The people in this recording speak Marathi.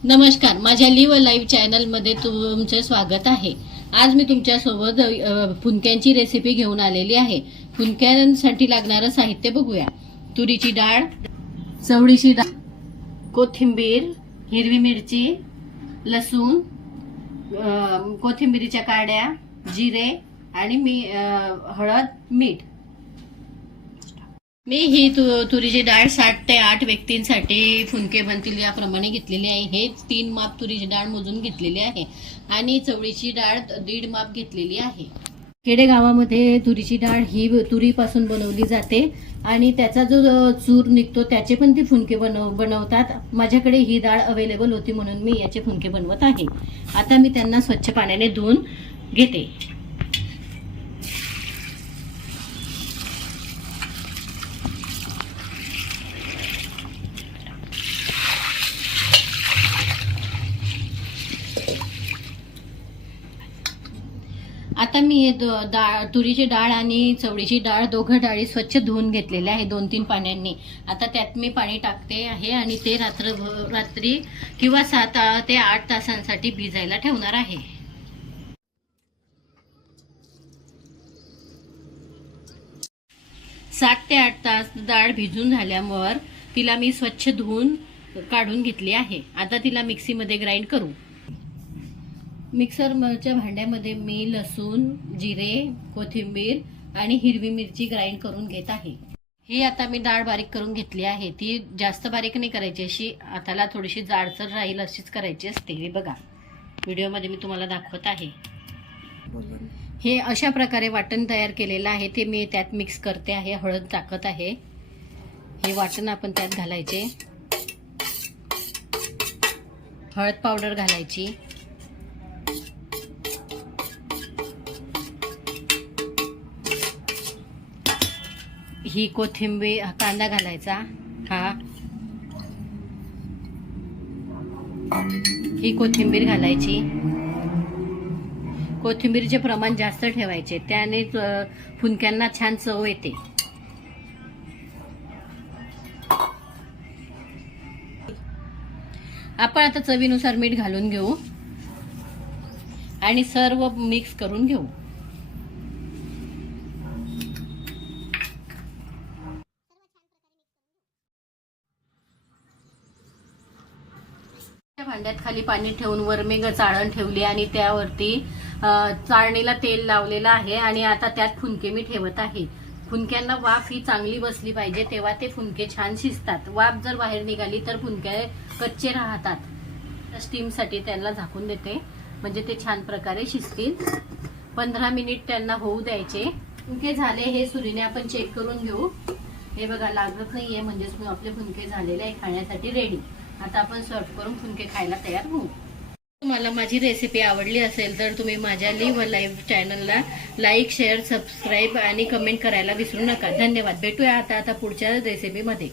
नमस्कार, माझ्या लिव्ह लाईव्ह चॅनलमध्ये तुमचे स्वागत आहे। आज मी तुमच्यासोबत फुनक्यांची रेसिपी घेऊन आलेली आहे। फुनक्यांसाठी लागणारं साहित्य बघूया। तुरीची डाळ, चवळीची डाळ, कोथिंबीर, हिरवी मिरची, लसूण, कोथिंबीरीच्या काड्या, जिरे आणि हळद, मीठ। मी ही तुरीची डाळ 7 ते 8 व्यक्तींसाठी फुनके बनतील याप्रमाणे घेतलेली आहे। हे 3 माप तुरीची डाळ मोजून घेतलेली आहे आणि चवळीची डाळ 1.5 माप घेतलेली आहे। खेडेगावामध्ये तुरीची डाळ ही तुरीपासून बनवली जाते आणि त्याचा जो चूर निघतो त्याचे पण ती फुनके बनवतात। माझ्याकडे ही डाळ अवेलेबल होती म्हणून मी याचे फुनके बनवत आहे। आता मी त्यांना स्वच्छ पाण्याने धुवून घेते। आता मी हे तुरीची डाळ आणि चवळीची डाळ दोघं डाळी स्वच्छ धुवून घेतलेल्या आहे 2-3 पाण्याने। आता त्यात मी पाणी टाकते आहे आणि ते रात्री किंवा 7 ते 8 तासांसाठी भिजायला ठेवणार आहे। 7 ते 8 तास डाळ भिजून झाल्यावर तिला मी स्वच्छ धुवून काढून घेतली आहे। आता तिला मिक्सीमध्ये ग्राइंड करू। मिक्सरच्या भांड्यामध्ये मी लसूण, जिरे, कोथिंबीर आणि हिरवी मिरची ग्राइंड करून घेत आहे। ही आता मी डाळ बारीक करून घेतली आहे। ती जास्त बारीक नाही करायची, अशी हाताला थोडीशी जाडसर राहील अशीच करायची असते। हे बघा, व्हिडिओमध्ये मी तुम्हाला दाखवत आहे। हे अशा प्रकारे वाटण तयार केलेलं आहे, ते मी त्यात मिक्स करते आहे। हळद टाकत आहे। हे वाटण आपण त्यात घालायचे। हळद पावडर घालायची, ही कोथिंबीर, कांदा घालायचा, ही कोथिंबीर घालायची। कोथिंबीरचे प्रमाण जास्त ठेवायचे, त्याने फुनक्यांना छान चव येते। आपण आता चवीनुसार मीठ घालून घेऊ आणि सर्व मिक्स करून घेऊ। भांड्यात खाली पाणी ठेवून वर मी चाळण ठेवली आणि त्यावरती चाळणीला तेल लावलेलं आहे आणि आता त्यात फुनके मी ठेवत आहे। फुनक्यांना वाफ ही चांगली बसली पाहिजे, तेव्हा ते फुनके छान शिजतात। वाफ जर बाहेर निघाली तर फुनके कच्चे राहतात। स्टीमसाठी त्यांना झाकून देते म्हणजे ते छान प्रकारे शिजतील। 15 मिनिट त्यांना होऊ द्यायचे। फुनके झाले हे सुरीने आपण चेक करून घेऊ। हे बघा, लागत नाहीये म्हणजेच आपले फुनके झालेले आहे, खाण्यासाठी रेडी। आता आपण सर्व करून फुनके खायला तयार होऊ। तुम्हाला माझी रेसिपी आवडली असेल तर तुम्ही माझ्या लिव्ह लाईव्ह चॅनलला लाईक, शेअर, सबस्क्राईब आणि कमेंट करायला विसरू नका। धन्यवाद। भेटूया आता पुढच्या रेसिपीमध्ये।